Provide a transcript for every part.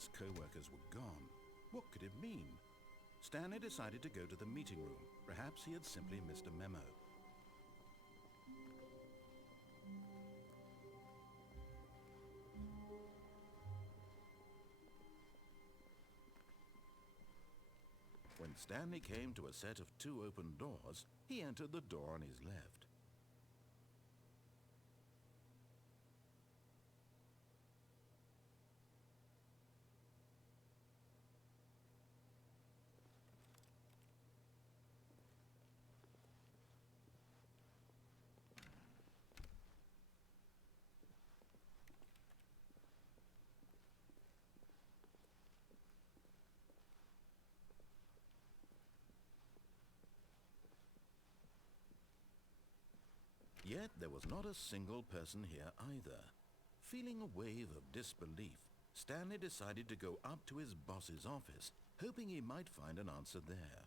his co-workers were gone, what could it mean? Stanley decided to go to the meeting room. Perhaps he had simply missed a memo. When Stanley came to a set of 2 open doors, he entered the door on his left. Yet there was not a single person here either. Feeling a wave of disbelief, Stanley decided to go up to his boss's office, hoping he might find an answer there.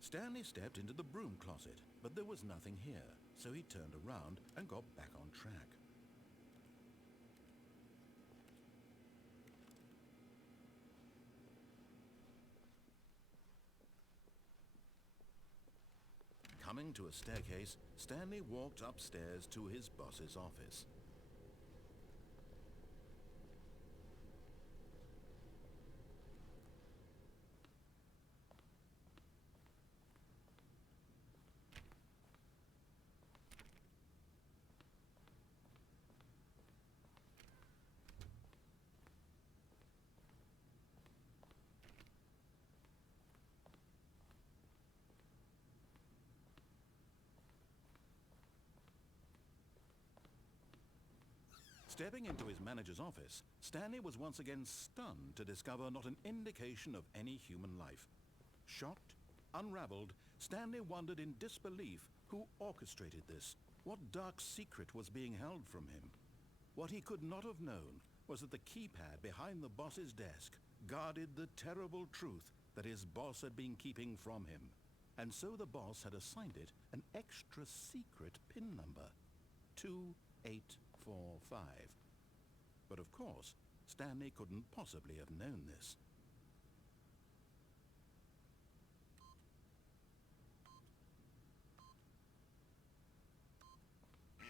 Stanley stepped into the broom closet, but there was nothing here, so he turned around and got back on track. Coming to a staircase, Stanley walked upstairs to his boss's office. Stepping into his manager's office, Stanley was once again stunned to discover not an indication of any human life. Shocked, unraveled, Stanley wondered in disbelief who orchestrated this, what dark secret was being held from him. What he could not have known was that the keypad behind the boss's desk guarded the terrible truth that his boss had been keeping from him. And so the boss had assigned it an extra secret PIN number, 2845. But of course, Stanley couldn't possibly have known this.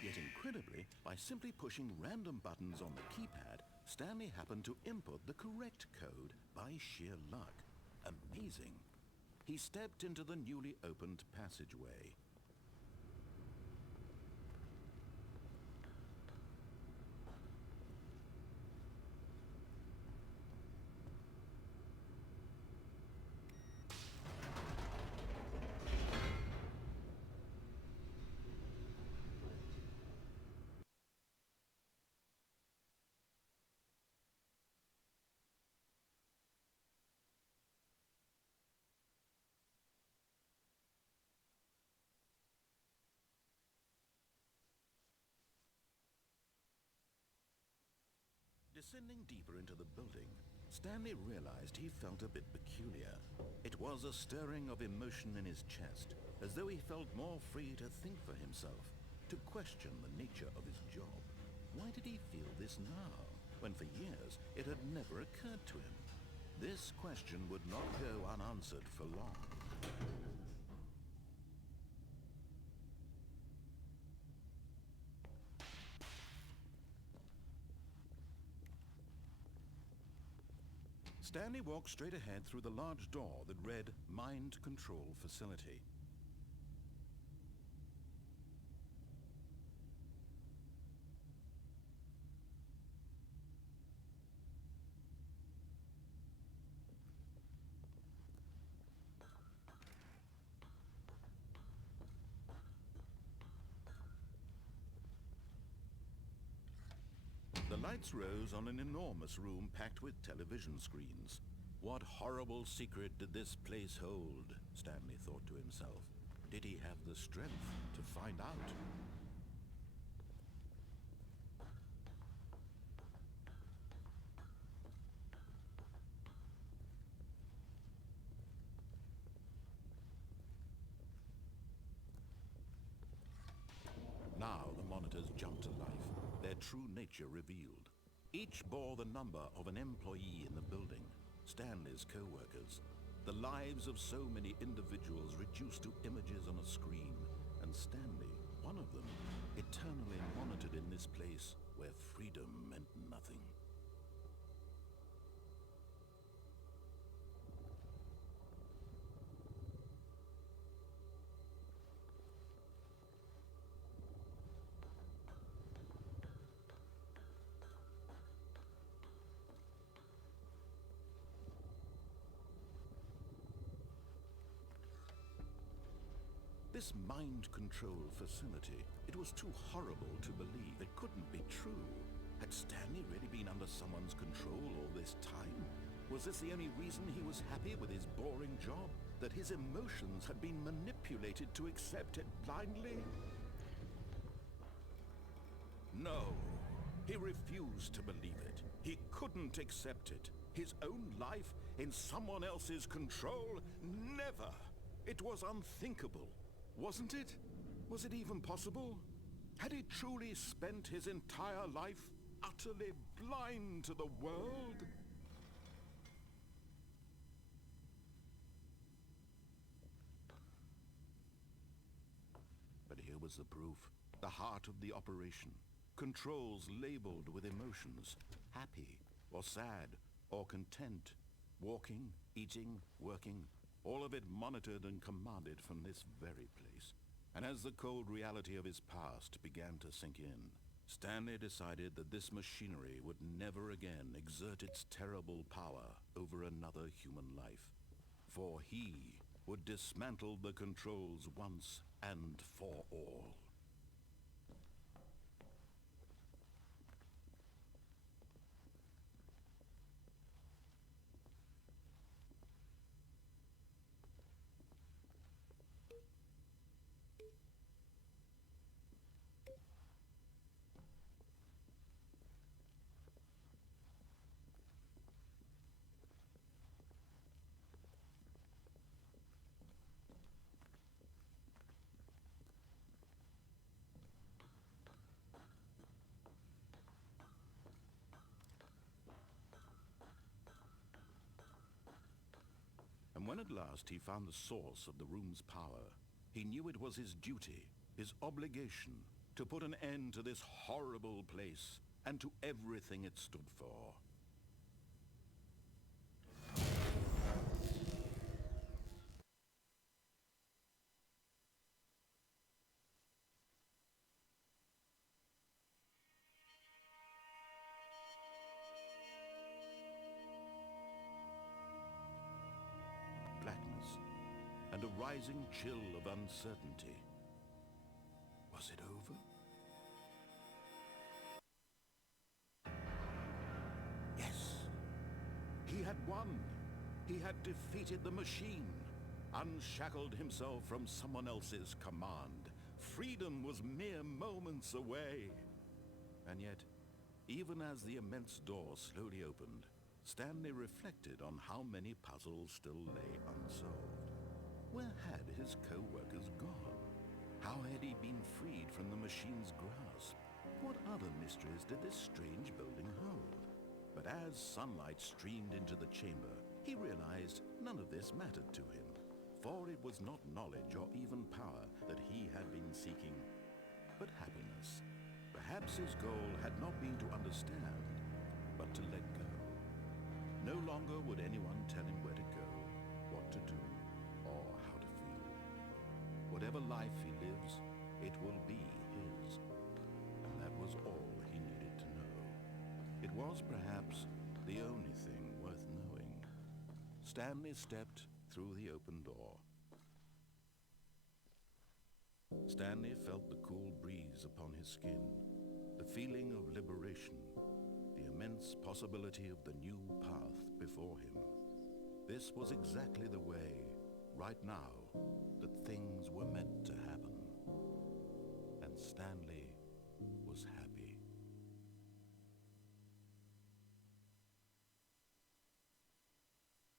Yet incredibly, by simply pushing random buttons on the keypad, Stanley happened to input the correct code by sheer luck. Amazing. He stepped into the newly opened passageway. Descending deeper into the building, Stanley realized he felt a bit peculiar. It was a stirring of emotion in his chest, as though he felt more free to think for himself, to question the nature of his job. Why did he feel this now, when for years it had never occurred to him? This question would not go unanswered for long. Stanley walked straight ahead through the large door that read Mind Control Facility. The lights rose on an enormous room packed with television screens. What horrible secret did this place hold? Stanley thought to himself. Did he have the strength to find out? their true nature revealed. Each bore the number of an employee in the building, Stanley's co-workers, the lives of so many individuals reduced to images on a screen, and Stanley, one of them, eternally monitored in this place where freedom meant nothing. This mind control facility, it was too horrible to believe. It couldn't be true. Had Stanley really been under someone's control all this time? Was this the only reason he was happy with his boring job? That his emotions had been manipulated to accept it blindly? No, he refused to believe it. He couldn't accept it. His own life in someone else's control? Never! It was unthinkable. Wasn't it? Was it even possible? Had he truly spent his entire life utterly blind to the world? But here was the proof. The heart of the operation. Controls labeled with emotions. Happy, or sad, or content. Walking, eating, working. All of it monitored and commanded from this very place. And as the cold reality of his past began to sink in, Stanley decided that this machinery would never again exert its terrible power over another human life. For he would dismantle the controls once and for all. And when at last he found the source of the room's power, he knew it was his duty, his obligation, to put an end to this horrible place and to everything it stood for. Blackness and a rising chill of uncertainty. Was it over? Yes. He had won. He had defeated the machine, unshackled himself from someone else's command. Freedom was mere moments away. And yet, even as the immense door slowly opened, Stanley reflected on how many puzzles still lay unsolved. Where had his co-workers gone? How had he been freed from the machine's grasp? What other mysteries did this strange building hold? But as sunlight streamed into the chamber, he realized none of this mattered to him, for it was not knowledge or even power that he had been seeking, but happiness. Perhaps his goal had not been to understand, but to let go. No longer would anyone tell him where to go, what to do, or how to feel. Whatever life he lives, it will be his. And that was all he needed to know. It was perhaps the only thing worth knowing. Stanley stepped through the open door. Stanley felt the cool breeze upon his skin, the feeling of liberation, the immense possibility of the new path before him. This was exactly the way, right now, that things were meant to happen. And Stanley